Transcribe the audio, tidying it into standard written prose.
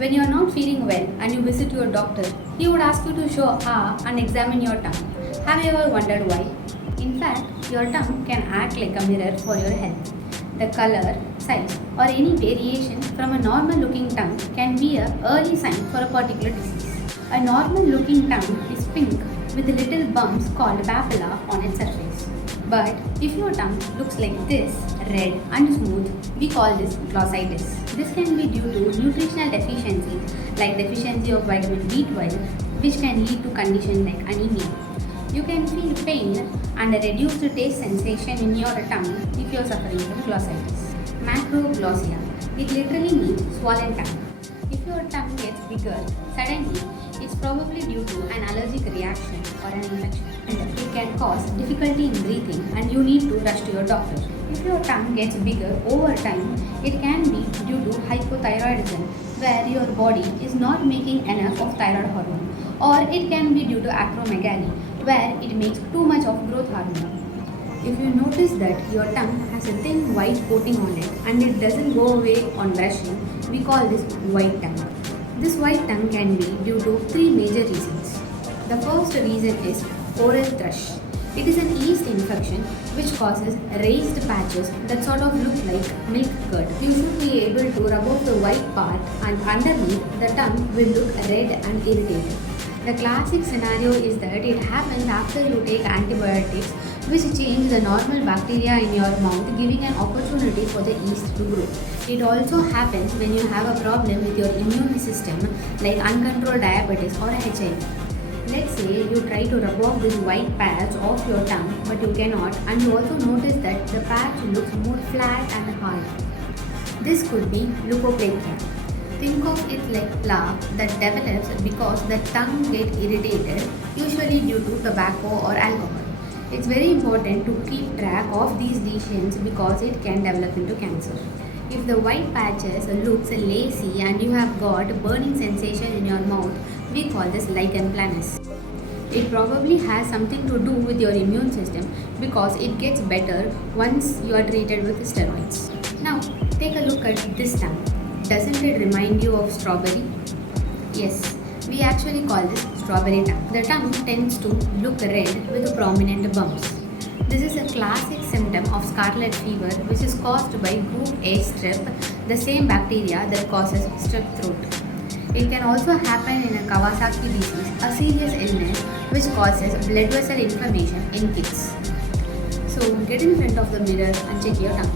When you are not feeling well and you visit your doctor, he would ask you to show and examine your tongue. Have you ever wondered why? In fact, your tongue can act like a mirror for your health. The color, size, or any variation from a normal looking tongue can be an early sign for a particular disease. A normal looking tongue is pink with little bumps called papilla on its surface. But if your tongue looks like this, red and smooth, we call this glossitis. This can be due to nutritional deficiencies like deficiency of vitamin B12, which can lead to conditions like anemia. You can feel pain and a reduced taste sensation in your tongue if you are suffering from glossitis. Macroglossia. It literally means swollen tongue. If your tongue gets bigger suddenly, it's probably due to an allergic reaction or an infection. It can cause difficulty in breathing and you need to rush to your doctor. If your tongue gets bigger over time, it can be due to hypothyroidism, where your body is not making enough of thyroid hormone, or it can be due to acromegaly, where it makes too much of growth hormone. If you notice that your tongue has a thin white coating on it and it doesn't go away on brushing, we call this white tongue. This white tongue can be due to three major reasons. The first reason is oral thrush. It is an yeast infection which causes raised patches that sort of look like milk curd. You should be able to rub off the white part and underneath the tongue will look red and irritated. The classic scenario is that it happens after you take antibiotics which change the normal bacteria in your mouth, giving an opportunity for the yeast to grow. It also happens when you have a problem with your immune system like uncontrolled diabetes or HIV. Let's say you try to rub off this white patch off your tongue but you cannot, and you also notice that the patch looks more flat and hard. This could be leukoplakia. Think of it like plaque that develops because the tongue gets irritated, usually due to tobacco or alcohol. It's very important to keep track of these lesions because it can develop into cancer. If the white patches looks lacy and you have got burning sensation in your mouth, we call this lichen planus. It probably has something to do with your immune system because it gets better once you are treated with steroids. Now, take a look at this tongue. Doesn't it remind you of strawberry? Yes, we actually call this strawberry tongue. The tongue tends to look red with prominent bumps. This is a classic symptom of scarlet fever, which is caused by group A strep, the same bacteria that causes strep throat. It can also happen in a Kawasaki disease, a serious illness which causes blood vessel inflammation in kids. So get in front of the mirror and check your tongue.